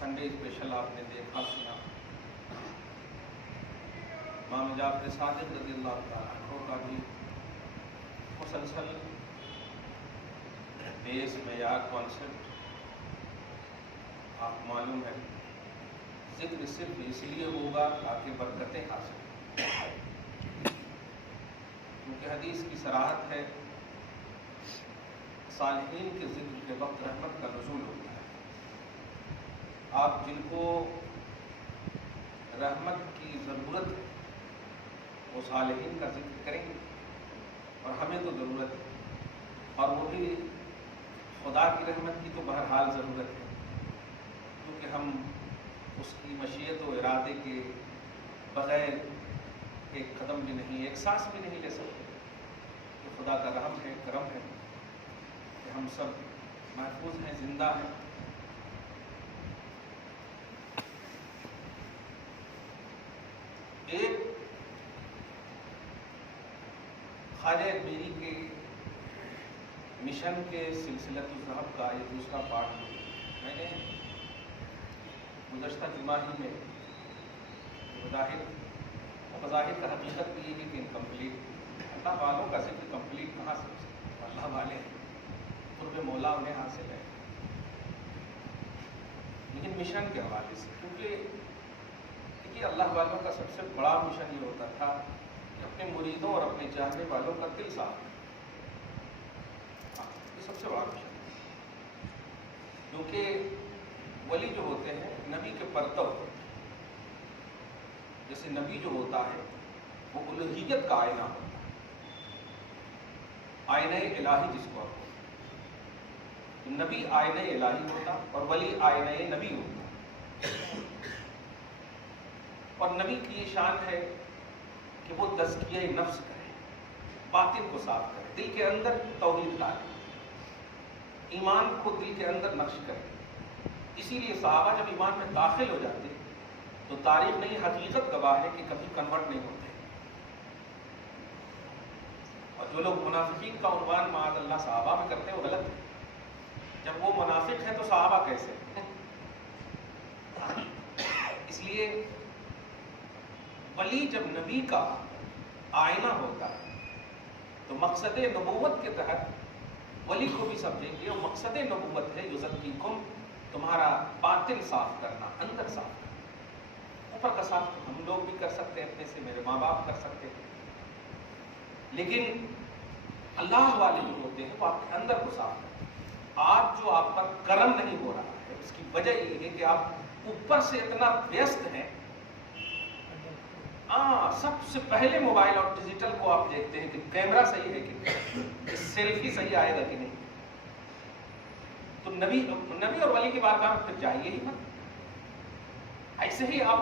Sunday special آپ نے دیکھا سنا، امام جعفر صادق رضی اللہ تعالیٰ عنہ کا بھی مسلسل بیس معیار کانسیپٹ آپ معلوم ہے، ذکر صرف اس لیے ہوگا تاکہ برکتیں حاصل ہوں، کیونکہ حدیث کی صراحت ہے صالحین کے ذکر کے وقت رحمت کا نزول ہوتا ہے۔ آپ جن کو رحمت کی ضرورت ہے وہ صالحین کا ذکر کریں گے، اور ہمیں تو ضرورت ہے، اور وہ بھی خدا کی رحمت کی تو بہرحال ضرورت ہے، کیونکہ ہم اس کی مشیت و ارادے کے بغیر ایک قدم بھی نہیں، ایک سانس بھی نہیں لے سکتے۔ تو خدا کا رحم ہے، کرم ہے کہ ہم سب محفوظ ہیں، زندہ ہیں۔ ایک خواجہ اجمیری کے مشن کے سلسلۃ الذہب کا یہ دوسرا پارٹ ہے۔ میں نے گزشتہ جمعہ ہی میں بظاہر کا حقیقت بھی یہ ہے کہ انکمپلیٹ، اللہ والوں کا ذکر کمپلیٹ کہاں سے ہو سکتا ہے؟ اللہ والے قرب مولا انہیں حاصل ہے، لیکن مشن کے حوالے سے، کیونکہ دیکھیے اللہ والوں کا سب سے بڑا مشن یہ ہوتا تھا کہ اپنے مریدوں اور اپنے چاہنے والوں کا دل صاف، یہ سب سے بڑا مشن ہے، کیونکہ ولی جو ہوتے ہیں نبی کے پرتو ہوتے ہیں۔ جیسے نبی جو ہوتا ہے وہ الوہیت کا آئینہ ہوتا ہے، آئینہ الہی جس کو آپ، نبی آئینہ الہی ہوتا اور ولی آئینہ نبی ہوتا۔ اور نبی کی یہ شان ہے کہ وہ تزکیہ نفس کرے، باطن کو صاف کرے، دل کے اندر توحید ڈالے، ایمان کو دل کے اندر نقش کرے۔ اسی لیے صحابہ جب ایمان میں داخل ہو جاتے تو تاریخ نہیں حقیقت گواہ ہے کہ کبھی کنورٹ نہیں ہوتے۔ اور جو لوگ منافقین کا عنوان معاذ اللہ صحابہ میں کرتے ہیں وہ غلط ہے۔ جب وہ منافق ہیں تو صحابہ کیسے؟ اس لیے ولی جب نبی کا آئینہ ہوتا ہے تو مقصد نبوت کے تحت ولی کو بھی سمجھیں گے، اور مقصد نبوت ہے یزکیکم، تمہارا باطن صاف کرنا، اندر صاف کرنا۔ اوپر کا صاف ہم لوگ بھی کر سکتے ہیں، اپنے سے میرے ماں باپ کر سکتے ہیں، لیکن اللہ والے جو ہوتے ہیں وہ آپ کے اندر کو صاف کرتے ہیں۔ آپ جو آپ پر کرم نہیں ہو رہا ہے اس کی وجہ یہ ہے کہ آپ اوپر سے اتنا ویست ہیں۔ سب سے پہلے موبائل اور ڈیجیٹل کو آپ دیکھتے ہیں کہ کیمرہ صحیح ہے کہ نہیں، سیلفی صحیح آئے گا کہ نہیں۔ تو نبی اور ولی کی بارگاہ میں پھر جائیے ہی مت۔ ایسے ہی آپ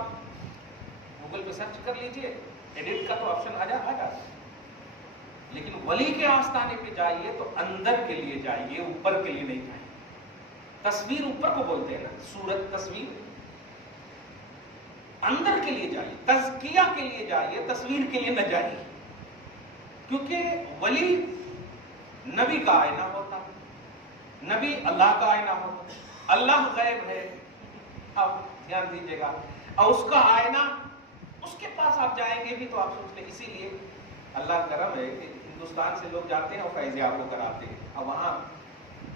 گوگل پہ سرچ کر لیجئے، ایڈٹ کا تو آپشن آ جاتا، لیکن ولی کے آستانے پہ جائیے تو اندر کے لیے جائیے، اوپر کے لیے نہیں جائیے۔ تصویر اوپر کو بولتے ہیں نا، صورت تصویر، اندر کے لیے جائیے، تزکیہ کے لیے جائیے، تصویر کے لیے نہ جائیے، کیونکہ ولی نبی کا آئینہ ہوتا ہے، نبی اللہ کا آئینہ ہوتا ہے، اللہ غیب ہے، آپ دھیان دیجیے گا، اور اس کا آئینہ، اس کے پاس آپ جائیں گے بھی تو آپ سوچ لیں۔ اسی لیے اللہ کرم ہے کہ ہندوستان سے لوگ جاتے ہیں اور فیضیاب کو کراتے ہیں، اور وہاں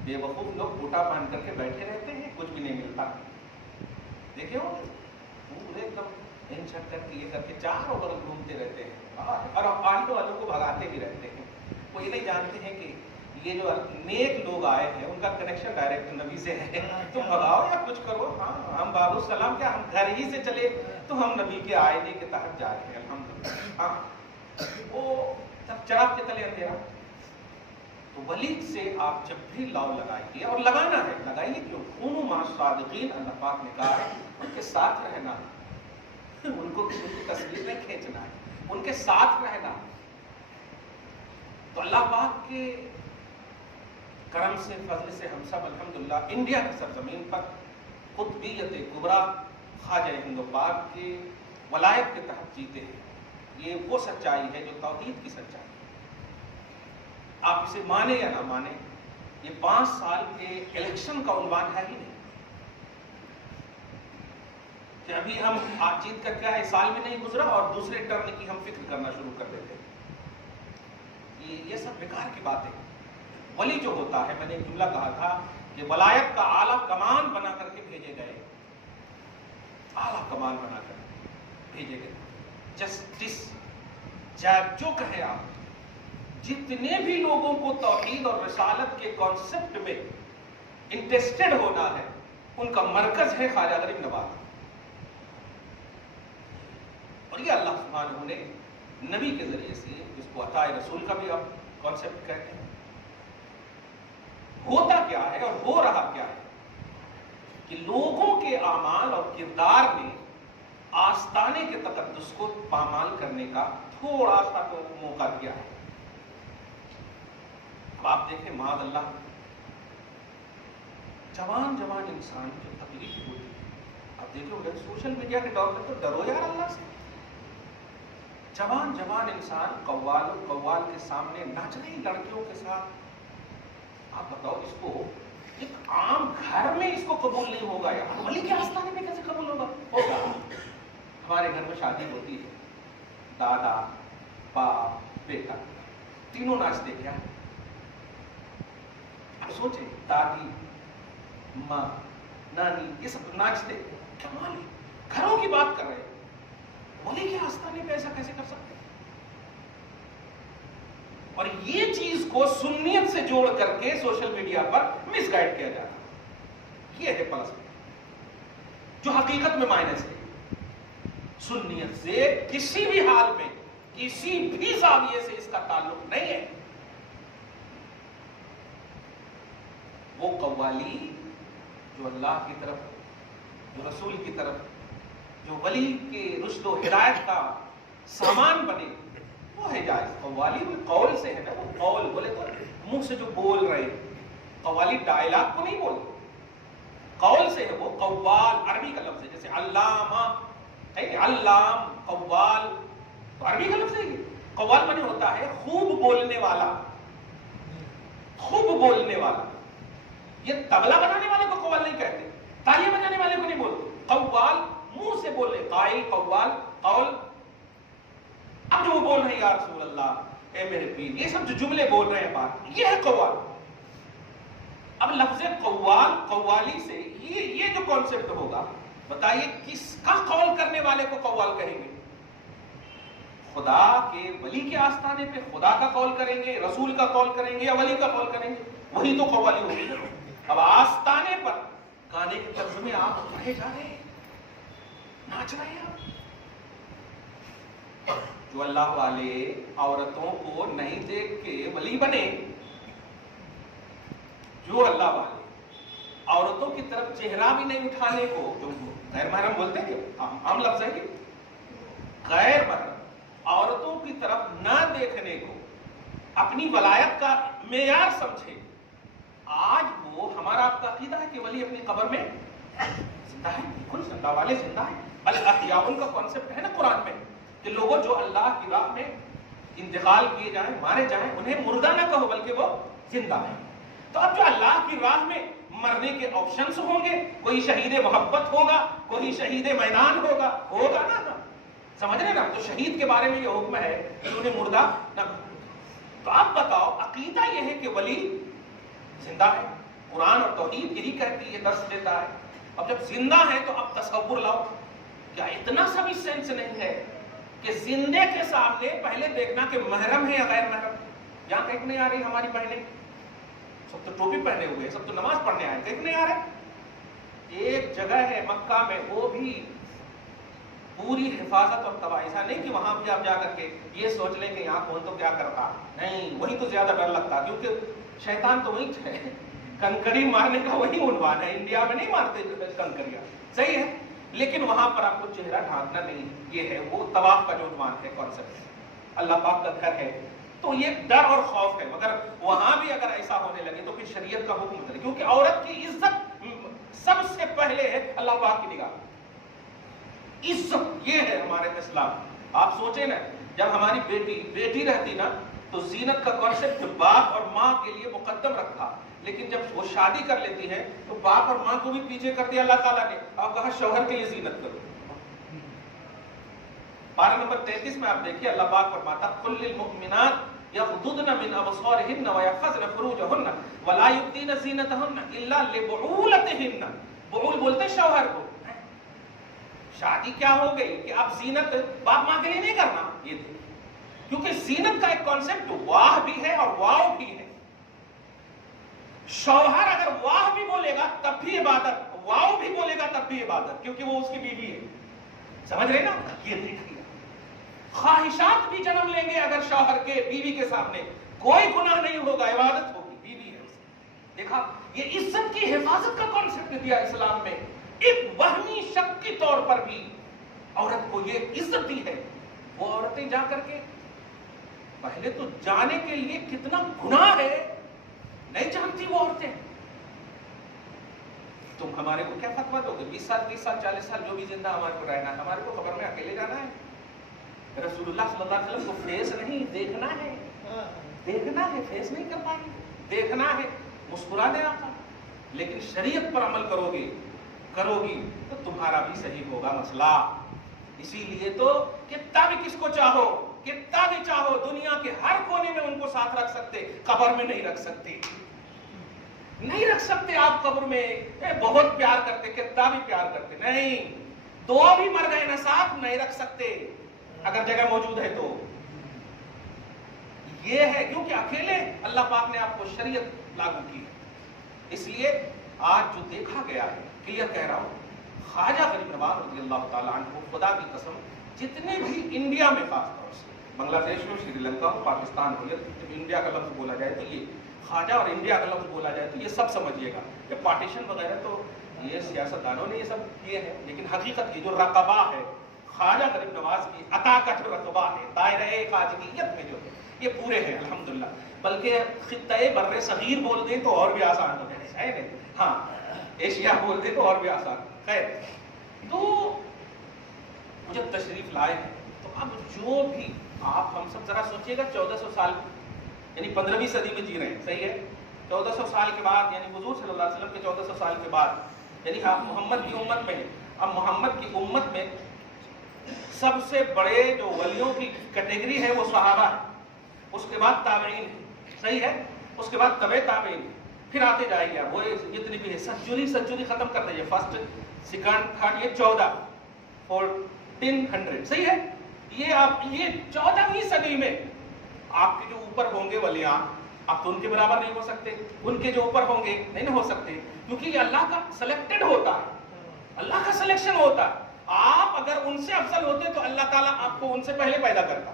بے وقوف لوگ بوٹا باندھ کر کے بیٹھے رہتے ہیں، کچھ بھی نہیں ملتا۔ دیکھے ہو پورے ایک دم ہن چھٹ کر کے یہ کر کے چاروں طرف گھومتے رہتے ہیں، اور آلٹو والوں کو بھگاتے بھی رہتے ہیں۔ وہ یہ نہیں جانتے ہیں کہ یہ جو نیک لوگ آئے ہیں ان کا کنیکشن ڈائریکٹ نبی سے ہے، تم بھگاؤ یا کچھ کرو، ہاں ہم باب السلام کیا ہم گھر ہی سے چلے تو ہم نبی کے آئینے کے تحت جا رہے ہیں، الحمدللہ۔ ہاں وہ چراغ کے تلے اندھیرا۔ تو ولی سے آپ جب بھی لاؤ لگائیے، اور لگانا ہے، لگائیے کیوں؟ کونوا مع الصادقین، اللہ پاک نے کہا ہے ان کے ساتھ رہنا، ان کو تصویر میں کھینچنا ہے، ان کے ساتھ رہنا۔ تو اللہ پاک کے کرم سے، فضل سے ہم سب الحمدللہ انڈیا کی سرزمین پر قطبیت کبریٰ خواجہ ہند و پاک کے ولایت کے تحت جیتے ہیں۔ یہ وہ سچائی ہے جو توحید کی سچائی ہے۔ آپ اسے مانے یا نہ مانے، یہ 5 سال کے الیکشن کا عنوان ہے ہی نہیں۔ کہ ابھی ہم بات چیت کا کیا ہے سال بھی نہیں گزرا اور دوسرے ٹرن کی ہم فکر کرنا شروع کر دیتے. یہ سب بیکار کی بات ہے. ولی جو ہوتا ہے، میں نے ایک جملہ کہا تھا کہ ولایت کا اعلیٰ کمان بنا کر کے بھیجے گئے، اعلیٰ کمان بنا کر بھیجے گئے. جسٹس جو کہیں آپ، جتنے بھی لوگوں کو توحید اور رسالت کے کانسیپٹ میں انٹرسٹڈ ہونا ہے، ان کا مرکز ہے خواجہ غریب نواز. اور یہ اللہ سبحانہ نے نبی کے ذریعے سے، جس کو عطا رسول کا بھی آپ کانسیپٹ کہتے ہیں، ہوتا کیا ہے اور ہو رہا کیا ہے کہ لوگوں کے اعمال اور کردار میں آستانے کے تقدس کو پامال کرنے کا تھوڑا سا تو موقع دیا ہے. اب آپ دیکھیں معاذ اللہ، جوان انسان جو تکلیف ہوتی ہے، اب دیکھو سوشل میڈیا کے دور میں تو ڈرو یار اللہ سے. جوان انسان قوال کے سامنے ناچ رہی لڑکیوں کے ساتھ. آپ بتاؤ اس کو ایک عام گھر میں اس کو قبول نہیں ہوگا یار، ولی کے آستانے میں کیسے قبول ہوگا؟ ہمارے گھر میں شادی ہوتی ہے، دادا، باپ، بیٹا تینوں ناچتے کیا؟ اب سوچیں، دادی، ماں، نانی، یہ سب ناچتے کمال ہے. گھروں کی بات کر رہے ہیں، ولی کے آستانے پہ ایسا کیسے کر سکتے ہیں؟ اور یہ چیز کو سنیت سے جوڑ کر کے سوشل میڈیا پر مس گائیڈ کیا جاتا ہے. یہ ہے پلس جو حقیقت میں مائنس ہے. سنیت سے کسی بھی حال میں، کسی بھی زاویے سے اس کا تعلق نہیں ہے. وہ قوالی جو اللہ کی طرف، جو رسول کی طرف، جو ولی کے رشد و ہدایت کا سامان بنے، وہ ہے جائز. قوالی بھی قول سے ہے نا، وہ قول بولے تو منہ سے جو بول رہے ہیں. قوالی ڈائلاگ کو نہیں بولتے، قول سے ہے. وہ قوال عربی کا لفظ ہے، جیسے علامہ ہے، علام، قوال تو عربی کا لفظ ہے. قوال معنی ہوتا ہے خوب بولنے والا، خوب بولنے والا. یہ تبلا بجانے والے کو قوال نہیں کہتے، تالیاں بجانے والے کو نہیں بولتے. قوال منہ سے بولے، قائل، قوال، قول. اب جو وہ بول رہے ہیں یا رسول اللہ، اے میرے پیر، یہ سب جو جملے بول رہے ہیں بات، یہ ہے قوال. اب لفظ قوال، قوالی سے یہ جو کانسیپٹ ہوگا، بتائیے کس کا قول کرنے والے کو قوال کہیں گے؟ خدا کے ولی کے آستانے پہ خدا کا قول کریں گے، رسول کا قول کریں گے، یا ولی کا قول کریں گے؟ وہی تو قوالی ہوگی. اب آستانے پر گانے کے طرز میں آپ پڑھے جا رہے ہیں، ناچ رہے ہیں. جو اللہ والے عورتوں کو نہیں دیکھ کے ولی بنے، جو اللہ والے عورتوں کی طرف چہرہ بھی نہیں اٹھانے کو، جو غیر محرم بولتے ہیں، عام لفظ ہے کہ غیر محرم عورتوں کی طرف نہ دیکھنے کو اپنی ولایت کا معیار سمجھے، آج وہ ہمارا آپ کا عقیدہ ہے کہ ولی اپنی قبر میں زندہ ہے. بالکل زندہ والے زندہ ہے. الاحیاء کا کانسیپٹ ہے نا قرآن میں، کہ لوگوں جو اللہ کی راہ میں انتقال کیے جائیں، مارے جائیں، انہیں مردہ نہ کہو بلکہ وہ زندہ ہیں. تو اب جو اللہ کی راہ میں مرنے کے آپشنز ہوں گے، کوئی شہید محبت ہوگا، کوئی شہید میدان ہوگا نا. سمجھ رہے نا؟ تو شہید کے بارے میں یہ حکم ہے کہ انہیں مردہ نہ کہو. تو آپ بتاؤ، عقیدہ یہ ہے کہ ولی زندہ ہے. قرآن اور توحید یہی کہتی ہے، درس دیتا ہے. اب جب زندہ ہے تو اب تصور لاؤ، کیا اتنا سا بھی سینس نہیں ہے کہ زندے کے سامنے پہلے دیکھنا کہ محرم ہے یا غیر محرم؟ یہاں کہیں نہیں آ رہی ہماری بہنیں، سب تو ٹوپی پہنے ہوئے، سب تو نماز پڑھنے آئے، کہیں نہیں آ رہے. ایک جگہ ہے مکہ میں، وہ بھی پوری حفاظت اور تباہی. ایسا نہیں کہ وہاں بھی آپ جا کر کے یہ سوچ لیں کہ یہاں کون تو کیا کرتا، نہیں، وہی تو زیادہ ڈر لگتا، کیونکہ شیطان تو وہی ہے، کنکڑی مارنے کا وہی عنوان ہے. انڈیا میں نہیں مارتے کنکڑیاں، صحیح ہے، لیکن وہاں پر آپ کو چہرہ ڈھانکنا نہیں. یہ ہے وہ طواف کا جو عنوان ہے، کانسیپٹ، اللہ پاک کا گھر ہے. تو یہ ڈر اور خوف ہے. مگر وہاں بھی اگر ایسا ہونے لگے تو پھر شریعت کا حکم کرے، کیونکہ عورت کی عزت سب سے پہلے ہے اللہ پاک کی نگاہ. عزت یہ ہے ہمارے اسلام. آپ سوچیں نا، جب ہماری بیٹی رہتی نا تو زینت کا کانسیپٹ باپ اور ماں کے لیے مقدم رکھا، لیکن جب وہ شادی کر لیتی ہے تو باپ اور ماں کو بھی پیچھے کر دیا اللہ تعالیٰ نے، اور کہا شوہر کے لیے زینت کرو. پارہ نمبر 33 میں آپ دیکھیے اللہ پاک فرماتا قل للمؤمنات یغضضن من ابصارهن ويحفظن فروجهن ولا يبدين زینتهن الا لبعولتهن. بعول بولتے شوہر کو. شادی کیا ہو گئی کہ اب زینت باپ ماں کے لیے نہیں کرنا. یہ کیونکہ زینت کا ایک کانسیپٹ واہ بھی ہے اور واو بھی ہے. شوہر اگر واہ بھی بولے گا تب بھی عبادت, واو بھی بولے گا تب بھی عبادت, کیونکہ وہ اس کی بیوی ہے. سمجھ رہے نا؟ یہ دیکھیے خواہشات بھی جنم لیں گے اگر شوہر کے بیوی کے سامنے, کوئی گناہ نہیں ہوگا, عبادت ہوگی, بیوی ہے اس کی. دیکھا یہ عزت کی حفاظت کا کانسیپٹ دیا اسلام میں. ایک وہمی شک کے طور پر بھی عورت کو یہ عزت دی ہے. وہ عورتیں جا کر کے پہلے تو جانے کے لیے کتنا گناہ ہے نہیں جانتی وہ عورتیں. تم ہمارے کو کیا فتویٰ دو گے؟ 20 سال 40 سال جو بھی زندہ ہمارے کو رہنا ہے, ہمارے کو قبر میں اکیلے جانا ہے. رسول اللہ صلی اللہ علیہ وسلم کو فیس نہیں دیکھنا ہے, دیکھنا ہے, فیس نہیں کر پائیں گے, دیکھنا ہے, مسکرانے آقا. لیکن شریعت پر عمل کرو گی تو تمہارا بھی صحیح ہوگا مسئلہ. اسی لیے تو کتنا بھی کس کو چاہو, کتنا بھی چاہو, دنیا کے ہر کونے میں ان کو ساتھ رکھ سکتے, قبر میں نہیں رکھ سکتے, نہیں رکھ سکتے. آپ قبر میں بہت پیار کرتے, کتنا بھی پیار کرتے, نہیں, دو بھی مر گئے نا ساتھ, نہیں رکھ سکتے اگر جگہ موجود ہے تو. یہ ہے کیونکہ اکیلے اللہ پاک نے آپ کو شریعت لاگو کی. اس لیے آج جو دیکھا گیا ہے, کلیئر کہہ رہا ہوں, خواجہ غریب نواز رضی اللہ تعالیٰ عنہ, خدا کی قسم, جتنے بھی انڈیا میں خاص طور سے, بنگلہ دیش ہو, سری لنکا ہو, پاکستان ہو, یا انڈیا کا لفظ بولا جائے تو یہ خواجہ, اور انڈیا کا لفظ بولا جائے تو یہ سب سمجھیے گا. یہ پارٹیشن وغیرہ تو یہ سیاستدانوں نے یہ سب کیے ہیں, لیکن حقیقت یہ جو رقبہ ہے خواجہ غریب نواز کی عطا کا جو رقبہ ہے دائرہ خواجگیت میں جو ہے, یہ پورے ہیں الحمدللہ. بلکہ خطۂ بر صغیر بول دیں تو اور بھی آسان ہو جائے, ہے نہیں؟ ہاں, ایشیا بول دیں تو اور بھی آسان. خیر, تو جب تشریف لائے ہیں تو اب جو بھی آپ ہم سب ذرا سوچیے گا, 1400 سال یعنی 15ویں صدی میں جی رہے ہیں, صحیح ہے؟ 1400 سال کے بعد, یعنی حضور صلی اللہ علیہ وسلم کے 1400 سال کے بعد, یعنی آپ محمد کی امت میں. اب محمد کی امت میں سب سے بڑے جو ولیوں کی کیٹیگری ہے وہ صحابہ ہے, اس کے بعد تابعین ہے, صحیح ہے, اس کے بعد تبع تابعین, پھر آتے جائیں گے وہ جتنی بھی ہے. سنچری ختم کر دیں, فرسٹ سیکنڈ تھرڈ, یہ 1400, صحیح ہے. یہ آپ یہ 14ویں صدی میں آپ کے جو اوپر ہوں گے ولیاں, آپ تو ان کے برابر نہیں ہو سکتے, ان کے جو اوپر ہوں گے نہیں ہو سکتے, کیونکہ یہ اللہ کا سلیکٹڈ ہوتا ہے, اللہ کا سلیکشن ہوتا ہے. آپ اگر ان سے افضل ہوتے تو اللہ تعالیٰ آپ کو ان سے پہلے پیدا کرتا,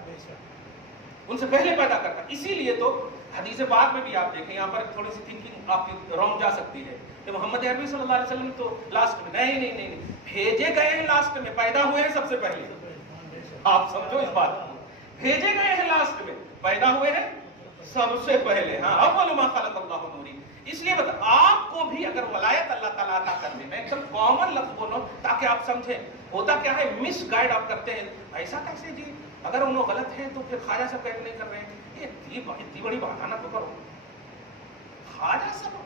ان سے پہلے پیدا کرتا. اسی لیے تو حدیث پاک میں بھی آپ دیکھیں, یہاں پر تھوڑی سی تھنکنگ آپ کی رونگ جا سکتی ہے کہ محمد عربی صلی اللہ علیہ وسلم تو لاسٹ میں, نہیں, بھیجے گئے ہیں لاسٹ میں, پیدا ہوئے ہیں سب سے پہلے. آپ سمجھو اس بات کو, بھیجے گئے ہیں لاسٹ میں, پیدا ہوئے ہیں سب سے پہلے. ہاں, اول ما خلق اللہ نوری. اس لیے بتا, آپ کو بھی اگر ولایت اللہ تعالیٰ عطا کر دے, میں ایک دم کامن لفظ بولوں تاکہ آپ سمجھیں, ہوتا کیا ہے, مس گائیڈ آپ کرتے ہیں. ایسا کیسے جی, اگر انہوں غلط ہیں تو پھر خواجہ صاحب گائیڈ نہیں کر رہے ہیں, یہ اتنی بڑی بہانہ تو کرو, خواجہ صاحب.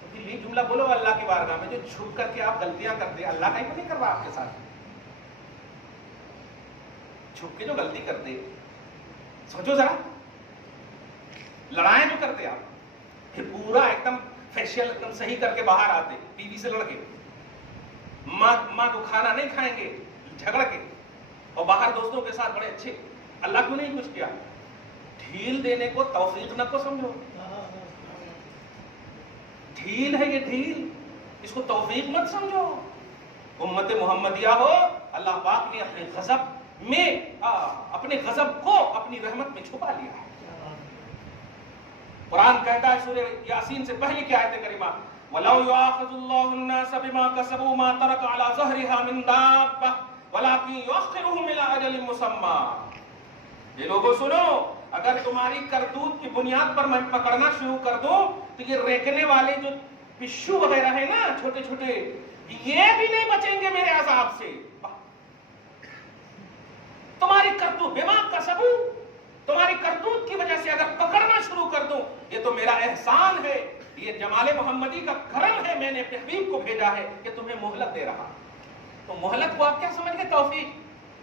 تو پھر یہ جملہ بولو اللہ کی بارگاہ میں, جو چھپ کر کے آپ غلطیاں کرتے, اللہ کہیں نہیں کر رہا آپ کے ساتھ. چھپ کے جو غلطی کرتے, سوچو ذرا, لڑائیں جو کرتے آپ, پھر پورا ایک دم فیشیل ایک دم صحیح کر کے باہر آتے, بیوی سے لڑ کے, ماں کو کھانا نہیں کھائیں گے جھگڑ کے, اور باہر دوستوں کے ساتھ بڑے اچھے. اللہ کیوں نہیں کچھ کیا؟ ڈھیل دینے کو توفیق نہ کو سمجھو, ڈھیل ہے یہ ڈھیل, اس کو توفیق مت سمجھو. امت محمدیہ ہو, اللہ پاک نے اپنے غضب میں, اپنے غضب کو اپنی رحمت میں چھپا لیا ہے. قرآن کہتا ہے سورہ یاسین سے پہلے کی آیت کریمہ, وَلَوْ يُؤَاخِذُ اللَّهُ النَّاسَ بِمَا كَسَبُوا مَا تَرَكَ عَلَى ظَهْرِهَا مِن دَابَّةٍ وَلَكِنْ يُؤَخِّرُهُمْ إِلَىٰ أَجَلٍ مُّسَمًّى. یہ لوگوں سنو, اگر تمہاری کرتوت کی بنیاد پر میں پکڑنا شروع کر دوں تو یہ ریکنے والے جو پشو وغیرہ ہیں نا چھوٹے چھوٹے, یہ بھی نہیں بچیں گے میرے عذاب سے. تمہاری کرتوت بما کسبوا, تمہاری کرتوت کی وجہ سے اگر پکڑنا شروع کر دوں, یہ تو میرا احسان ہے, یہ جمال محمدی کا کرم ہے, میں نے اپنے حبیب کو بھیجا ہے کہ تمہیں مہلت دے رہا. تو مہلت کو آپ کیا سمجھ گئے؟ توفیق.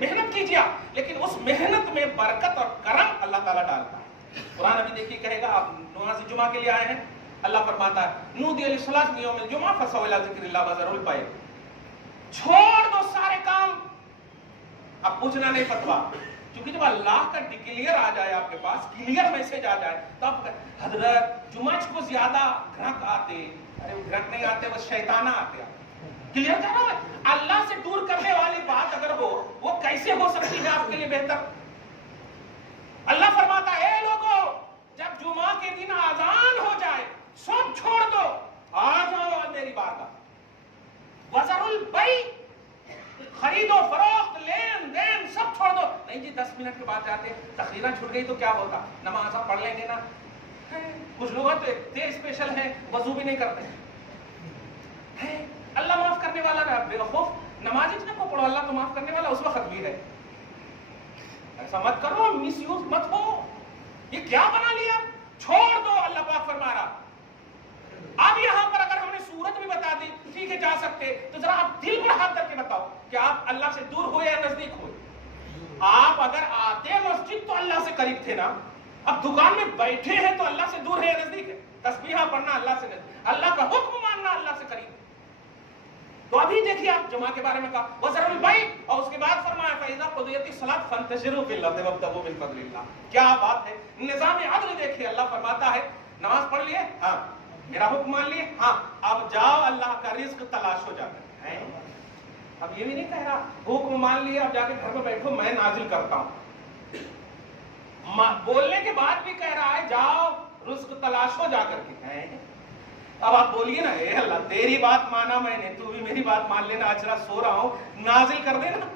محنت کیجیے آپ، لیکن اس محنت میں برکت اور کرم اللہ تعالیٰ ڈالتا ہے۔ قرآن ابھی دیکھیے کہے گا، آپ نماز جمعہ کے لیے آئے ہیں، اللہ فرماتا ہے نودی للصلاۃ من یوم الجمعہ فاسعوا الی ذکر اللہ وذروا البیع، چھوڑ دو سارے کام، اب پوچھنا نہیں فتوا، کیونکہ جب اللہ کا ڈکلیئر آ جائے آپ کے پاس، کلیئر میسج آ جائے، تو آپ حضرت جمعہ کو زیادہ گھرک آتے، ارے وہ گھرک نہیں آتے، وہ شیطانہ آتے، کلیئر کر رہا ہے۔ اللہ سے دور کرنے والی بات اگر ہو، وہ کیسے ہو سکتی ہے آپ کے لیے بہتر؟ اللہ فرماتا ہے اے لوگو، جب جمعہ کے دن اذان ہو جائے سب چھوڑ دو، آ جاؤ میری بارگاہ، وذروا البیع، خرید و فروخت، لین دین سب چھوڑ دو۔ نہیں جی 10 منٹ کے بعد جاتے، تقریریں چھوٹ گئی تو کیا ہوتا، نماز پڑھ لیں گے نا۔ کچھ لوگ تو اتنے اسپیشل ہیں وضو بھی نہیں کرتے ہیں، اللہ معاف کرنے والا ہے، بے خوف نماز اتنے کو پڑھو، اللہ تو معاف کرنے والا اس وقت بھی ہے۔ ایسا مت کرو، مس یوز مت ہو، یہ کیا بنا لیا، چھوڑ دو۔ اللہ پاک فرما رہا، اب یہاں پر اگر ہم نے صورت بھی بتا دی ٹھیک ہے جا سکتے، تو ذرا آپ دل پر ہاتھ کر کے بتاؤ کہ آپ اللہ سے دور ہوئے یا نزدیک ہوئے؟ آپ اگر آتے مسجد تو اللہ سے قریب تھے نا، اب دکان میں بیٹھے ہیں تو اللہ سے دور ہے یا نزدیک ہے؟ تسبیحہ پڑھنا اللہ سے نزدیک، اللہ کا حکم ماننا اللہ سے قریب۔ تو ابھی دیکھیے آپ جمعہ کے بارے میں کہا وذروا البیع، اور اس کے بعد فرمایا فَإِذَا قُضِيَتِ الصَّلَاةُ فَانتَشِرُوا فِي الْأَرْضِ وَابْتَغُوا مِن فَضْلِ اللَّهِ۔ کیا بات ہے، نظام عدل دیکھیے، اللہ فرماتا ہے نماز پڑھ لیے، ہاں میرا حکم مان لیے، ہاں اب جاؤ اللہ کا رزق تلاش ہو جاتا ہے۔ اب یہ بھی نہیں کہہ رہا حکم مان لیے اب جا کے گھر میں بیٹھو میں نازل کرتا ہوں، بولنے کے بعد بھی کہہ رہا ہے جاؤ رزق تلاش ہو جا کر کے۔ اب آپ بولیے نا اے اللہ تیری بات مانا میں نے، تو بھی میری بات مان لینا، اچھا سو رہا ہوں نازل کر دینا،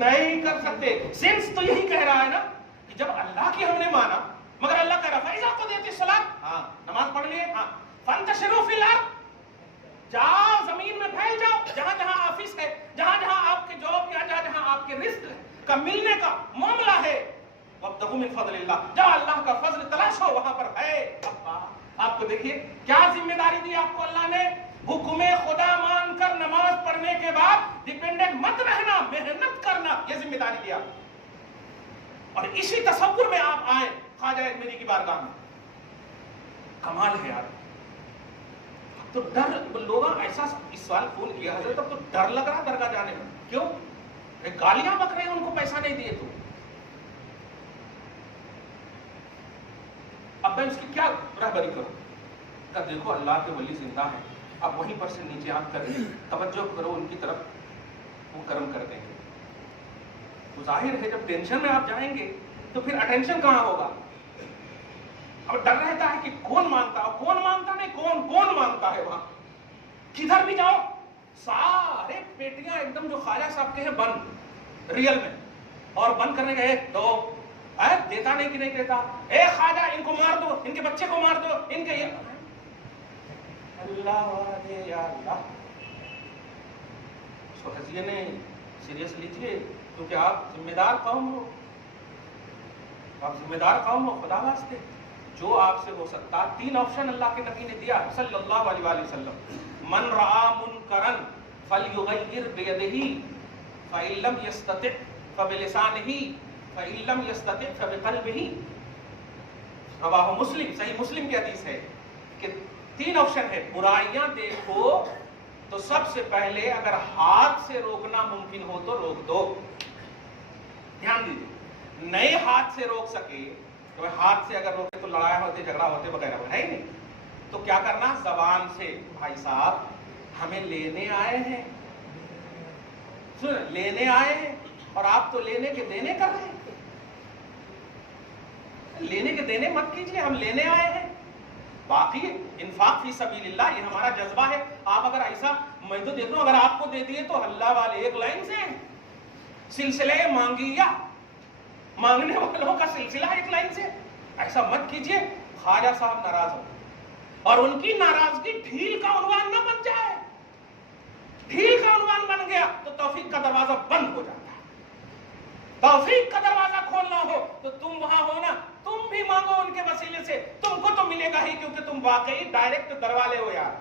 نہیں کر سکتے۔ سینس تو یہی کہہ رہا ہے نا کہ جب اللہ کی ہم نے مانا، مگر اللہ کہہ رہا فَإِذَا قُضِيَتِ الصَّلَاةُ، ہاں نماز پڑھ لیے، ہاں فَانتَشِرُوا فِي الْأَرْضِ، جاؤ زمین میں پھیل جاؤ، جہاں جہاں آفس ہے، جہاں جہاں آپ کے جاب یا جہاں جہاں آپ کے رزق کا ملنے کا معاملہ ہے، وَابْتَغُوا مِن فَضْلِ اللَّهِ، جہاں اللہ کا فضل تلاش ہو وہاں پر ہے۔ آپ کو دیکھیے کیا ذمہ داری دی آپ کو اللہ نے، حکم خدا مان کر نماز پڑھنے کے بعد ڈیپینڈنٹ مت رہنا، محنت کرنا، یہ ذمہ داری دیا۔ اور اسی تصور میں آپ آئے خواجہ اجمیری کی بارگاہ میں، کمال ہے یار۔ تو ڈر، لوگوں ایسا اس سوال کون کیا حضرت اب تو ڈر لگ رہا درگاہ جانے میں، کیوں؟ گالیاں بک رہے ہیں ان کو پیسہ نہیں دیے تو، اب میں اس کی کیا رہبری کروں؟ کہ دیکھو اللہ کے ولی زندہ ہے، اب وہیں پر سے نیچے آنکھ کر توجہ کرو ان کی طرف، وہ کرم کر دیں گے۔ تو ظاہر ہے جب ٹینشن میں آپ جائیں گے تو پھر اٹینشن کہاں ہوگا؟ اب ڈر رہتا ہے کہ کون مانتا ہے، کون مانتا نہیں، کون مانتا ہے، وہاں کدھر بھی جاؤ سارے پیٹیاں ایک دم جو خواجہ صاحب کے ہیں بند ریئل میں، اور بند کرنے کا ایک دو دیتا نہیں کہ نہیں دیتا، اے خواجہ ان کو مار دو، ان کے بچے کو مار دو، ان کے یہ اللہ والے یا اللہ۔ اس کو حضیہ نے سیریس لیجئے، کیونکہ آپ ذمہ دار قوم ہو، آپ ذمہ دار قوم ہو، خدا واسطے جو آپ سے ہو سکتا۔ 3 آپشن اللہ کے نبی نے دیا صلی اللہ علیہ وآلہ وسلم، من رعا منکرا فلیغیر بیدہ فإن لم یستطع فبلسانہ فإن لم یستطع فبقلبہ، رواہ مسلم، صحیح مسلم کی حدیث ہے کہ 3 آپشن ہے، برائیاں دیکھو تو سب سے پہلے اگر ہاتھ سے روکنا ممکن ہو تو روک دو، دھیان دیجیے، نئے ہاتھ سے روک سکے تو ہاتھ سے اگر روکے تو لڑائی ہوتے، جھگڑا ہوتے وغیرہ ہے ہی نہیں، تو کیا کرنا، زبان سے، بھائی صاحب ہمیں لینے آئے ہیں، لینے آئے ہیں اور آپ تو لینے کے دینے کر رہے ہیں، لینے کے دینے مت کیجیے، ہم لینے آئے ہیں۔ باقی انفاق فی سبیل اللہ یہ ہمارا جذبہ ہے، آپ اگر ایسا، میں تو دیکھ رہا ہوں اگر آپ کو دے دیے تو اللہ والے ایک لائن سے سلسلے مانگیا، مانگنے والوں کا سلسلہ ایک لائن سے، ایسا مت کیجیے، خواجہ صاحب ناراض ہو اور ان کی ناراضگی ڈھیل کا عنوان نہ بن جائے، ڈھیل کا عنوان بن گیا تو توفیق کا دروازہ بند ہو جاتا ہے۔ توفیق کا دروازہ کھولنا ہو تو تم وہاں ہو نا، تم بھی مانگو ان کے وسیلے سے، تم کو تو ملے گا ہی، کیونکہ تم واقعی ڈائریکٹ دروالے ہو یار۔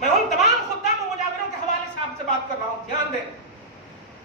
میں ان تمام خدام و مجاوروں کے حوالے سے آپ سے بات کر رہا ہوں، دھیان دیں،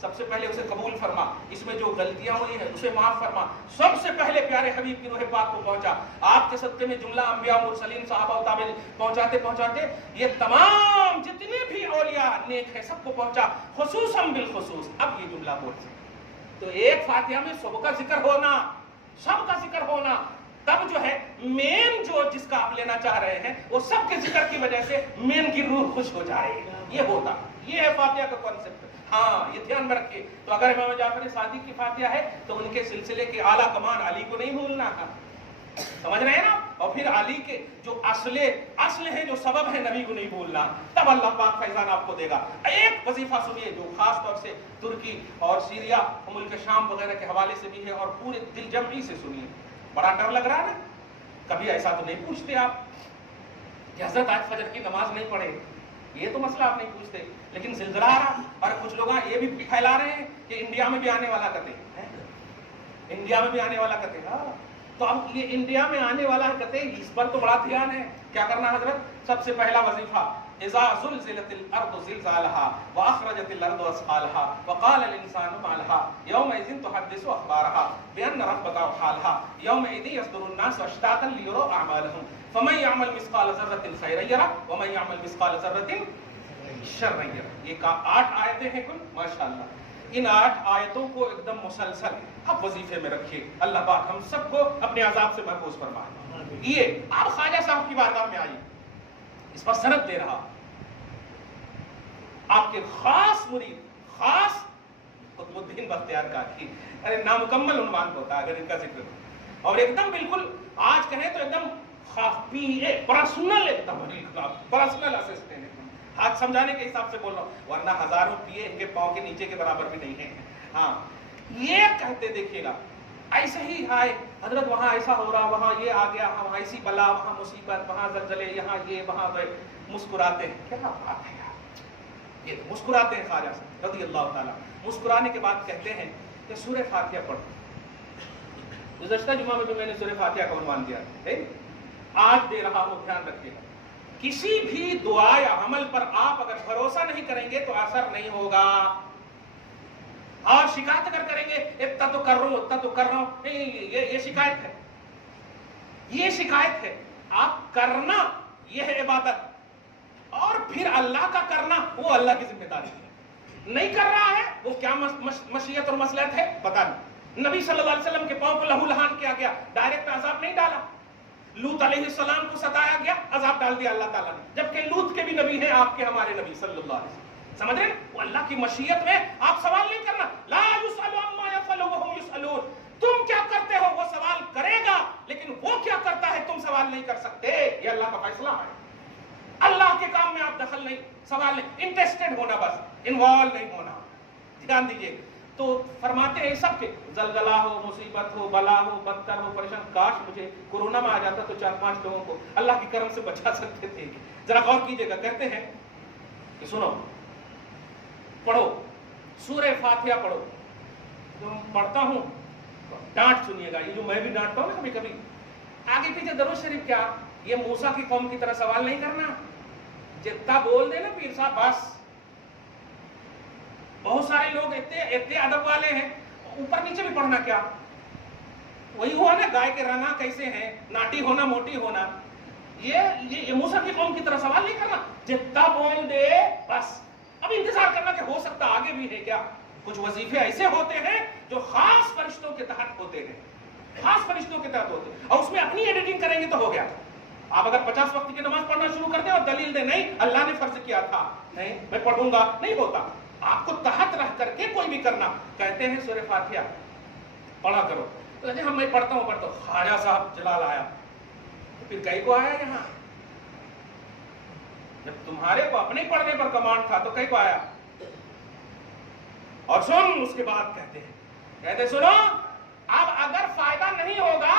سب سے پہلے اسے قبول فرما، اس میں جو غلطیاں ہوئی ہیں اسے معاف فرما۔ سب سے پہلے پیارے حبیب کی روح پاک کو پہنچا، آپ کے صدقے میں جملہ انبیاء مرسلین صحابہ و تابعین پہنچاتے پہنچاتے یہ تمام جتنے بھی اولیاء نیک ہیں سب کو پہنچا، خصوصاً بالخصوص اب یہ جملہ بول سکتے۔ تو ایک فاتحہ میں سب کا ذکر ہونا، سب کا ذکر ہونا، تب جو ہے مین جو جس کا آپ لینا چاہ رہے ہیں وہ سب کے ذکر کی وجہ سے مین کی روح خوش ہو جائے، یہ ہوتا، یہ ہے فاتحہ کا کانسیپٹ۔ ہاں یہ دھیان میں رکھیے۔ تو اگر امام جعفر صادق کی فاتحہ ہے تو ان کے سلسلے کے اعلیٰ کمان علی کو نہیں بھولنا ہے، سمجھ رہے ہیں نا؟ اور پھر علی کے جو اصل ہے، جو سبب ہے، نبی کو نہیں بھولنا، تب اللہ پاک فیضان آپ کو دے گا۔ ایک وظیفہ سنیے جو خاص طور سے ترکی اور سیریا، ملک شام وغیرہ کے حوالے سے بھی ہے، اور پورے دل جمعی سے سنیے۔ بڑا ڈر لگ رہا ہے نا؟ کبھی ایسا تو نہیں پوچھتے آپ کہ حضرت آج فجر کی نماز نہیں پڑھے، یہ تو مسئلہ آپ نہیں پوچھتے، لیکن زلزلہ آ رہا، اور کچھ لوگ یہ بھی پھیلا رہے ہیں کہ انڈیا میں بھی آنے والا کہتے ہیں، انڈیا میں بھی آنے والا کہتے ہیں۔ ہاں تو اب یہ انڈیا میں آنے والا کہتے ہیں، اس پر تو بڑا دھیان ہے۔ کیا کرنا حضرت؟ سب سے پہلا وظیفہ اذا زلزلت الارض زلزالها واخرجت الارض اثقالها وقال الانسان ما لها يومئذ تحدث اخبارها بان ربك اوحى لها يومئذ يصدر الناس اشتاتا ليروا اعمالهم فمن يعمل مثقال ذرة خيرا يره ومن يعمل مثقال ذرة شرا يره۔ یہ 8 آیتیں ہیں کل، ماشاءاللہ۔ ان 8 آیتوں کو ایک دم مسلسل اب وظیفے میں رکھیے، اللہ پاک ہم سب کو اپنے عذاب سے محفوظ فرمائے۔ یہ آپ خواجہ صاحب کی بارگاہ میں آئیے، اس پر سند دے رہا آپ کے خاص مرید، خاص قطب الدین بختیار کاکی، ارے نامکمل عنوان ہوتا ہے اگر ان کا ذکر ہو، اور ایک دم بالکل آج کہیں تو ایک دم خاص پی اے پرسنل، ایک دم پرسنل اسسٹنٹ، ہاتھ سمجھانے کے حساب سے بول رہا ہوں، ورنہ ہزاروں پی اے ان کے پاؤں کے نیچے کے برابر بھی نہیں ہیں۔ ہاں یہ کہتے دیکھیے گا ایسے ہی، ہائے حضرت وہاں ایسا ہو رہا، وہاں یہ آ گیا، وہاں ایسی بلا، وہاں مصیبت، وہاں زلزلے، یہاں یہ، وہاں وہ، مسکراتے ہیں۔ کیا بات ہے یار، یہ مسکراتے ہیں خواجہ صاحب رضی اللہ تعالیٰ۔ مسکرانے کے بعد کہتے ہیں کہ سورہ فاتحہ پڑھو۔ گزشتہ جمعہ میں بھی میں نے سورہ فاتحہ کا عنوان دیا ہے، آج دے رہا ہوں، دھیان رکھیے گا۔ کسی بھی دعا یا عمل پر آپ اگر بھروسہ نہیں کریں گے تو اثر نہیں ہوگا، اور شکایت اگر کریں گے اتنا تو کر رہا ہوں، اتنا تو کر رہا ہوں، نہیں، یہ شکایت ہے، یہ شکایت ہے۔ آپ کرنا یہ ہے عبادت، اور پھر اللہ کا کرنا وہ اللہ کی ذمہ داری ہے۔ نہیں کر رہا ہے وہ کیا مشیت اور مصلحت ہے پتہ نہیں۔ نبی صلی اللہ علیہ وسلم کے پاؤں کو لہو لہان کیا گیا، ڈائریکٹ عذاب نہیں ڈالا۔ لوط علیہ السلام کو ستایا گیا، عذاب ڈال دیا اللہ تعالیٰ نے، جبکہ لوط کے بھی نبی ہیں آپ کے، ہمارے نبی صلی اللہ علیہ وسلم۔ سمجھ رہے ہیں؟ وہ اللہ کی مشیت میں آپ سوال نہیں کرنا، لا یسأل عما یفعل وهم یسألون، تم کیا کرتے ہو وہ سوال کرے گا، لیکن وہ کیا کرتا ہے تم سوال نہیں کر سکتے، یہ اللہ کا فیصلہ ہے۔ اللہ کے کام میں آپ دخل نہیں، سوال نہیں، انٹرسٹڈ ہونا، بس انوالو نہیں ہونا۔ دھیان دیجیے، تو فرماتے ہیں سب کے زلزلہ ہو، مصیبت ہو، بلا ہو، بدتر ہو، پریشان، کاش مجھے کورونا میں آ جاتا تو 4-5 لوگوں کو اللہ کی کرم سے بچا سکتے تھے۔ ذرا غور کیجیے گا، کہتے ہیں کہ سنو، پڑھو سورہ فاتحہ پڑھو۔ تو پڑھتا ہوں، ڈانٹ سنیے گا، یہ جو میں بھی ڈانٹتا ہوں نا کبھی کبھی، آگے پیچھے درود شریف کیا، یہ موسیٰ کی قوم کی طرح سوال نہیں کرنا، جتنا بول دے نا پیر صاحب بس۔ بہت سارے لوگ اتنے ادب والے ہیں، اوپر نیچے بھی پڑھنا کیا، وہی ہوا نا گائے کے رنا کیسے ہیں، ناٹی ہونا موٹی ہونا، یہ موسیٰ کی قوم کی طرح سوال نہیں کرنا، جتنا بول دے بس۔ اب انتظار کرنا کہ ہو سکتا آگے بھی ہے کیا۔ کچھ وظیفے ایسے ہوتے ہیں جو خاص فرشتوں کے تحت ہوتے ہیں، خاص فرشتوں کے تحت ہوتے ہیں، اور اس میں اپنی ایڈیٹنگ کریں گے تو ہو گیا۔ آپ اگر 50 وقت کی نماز پڑھنا شروع کر دیں اور دلیل دیں نہیں اللہ نے فرض کیا تھا، نہیں میں پڑھوں گا، نہیں ہوتا۔ آپ کو تحت رہ کر کے کوئی بھی کرنا، کہتے ہیں سورہ فاتحہ پڑھا کرو، تو کہتے ہیں ہم میں پڑھتا ہوں، خواجہ صاحب جلال آیا، تو پھر کئی کو آیا یہاں، جب تمہارے کو اپنے پڑھنے پر کمانڈ تھا تو کئی کو آیا۔ اور سن، اس کے بعد کہتے سنو، اب اگر فائدہ نہیں ہوگا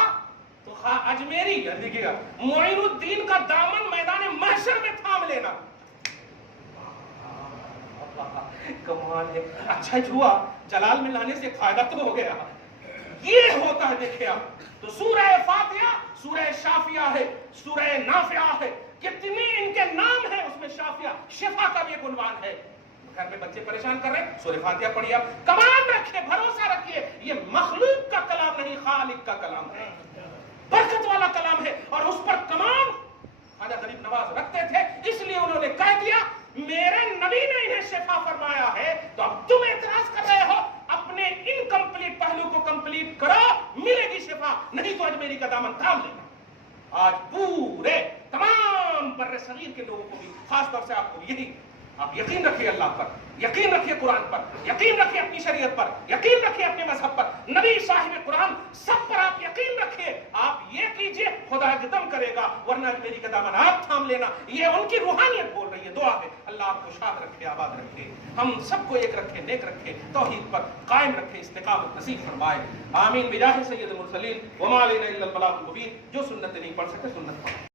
تو اجمیری دیکھیے گا معین الدین کا دامن میدان محشر میں تھام لینا۔ کمال ہے، اچھا ہوا جلال میں لانے سے فائدہ تو ہو گیا، یہ ہوتا ہے۔ دیکھیں آپ تو سورہ فاتحہ سورہ شافیہ ہے، سورہ نافعہ ہے، کتنی ان کے نام ہیں، اس میں شافیہ شفا کا بھی ایک عنوان ہے، گھر میں بچے پریشان کر رہے ہیں، سورہ فاتحہ پڑھیے آپ، کمان رکھیے، بھروسہ رکھیے، یہ مخلوق کا کلام نہیں، خالق کا کلام ہے، برکت والا کلام ہے، اور اس پر کمان خواجہ غریب نواز رکھتے تھے، اس لیے انہوں نے کہہ دیا میرے نبی نے انہیں شفا فرمایا ہے، تو اب تم اعتراض کر رہے ہو، اپنے انکمپلیٹ پہلو کو کمپلیٹ کرو، ملے گی شفا، نہیں تو اجمیری کا دامن تھام لینا۔ آج پورے تمام بر صغیر کے لوگوں کو بھی، خاص طور سے آپ کو یہی، آپ یقین رکھیے اللہ پر، یقین رکھیے قرآن پر، یقین رکھیے اپنی شریعت پر، یقین رکھیے اپنے مذہب پر، نبی صاحب قرآن سب پر آپ یقین رکھیے، آپ یہ کیجئے خدا اقدم کرے گا، ورنہ میری کا دامن آپ تھام لینا۔ یہ ان کی روحانیت بول رہی ہے، دعا ہے اللہ آپ کو شاد رکھے، آباد رکھے، ہم سب کو ایک رکھے، نیک رکھے، توحید پر قائم رکھے، استقامت نصیب فرمائے، آمین بجاہ سید المرسلین وما علینا الا البلاغ المبین۔ جو سنت نہیں پڑھ سکے سنت پڑھ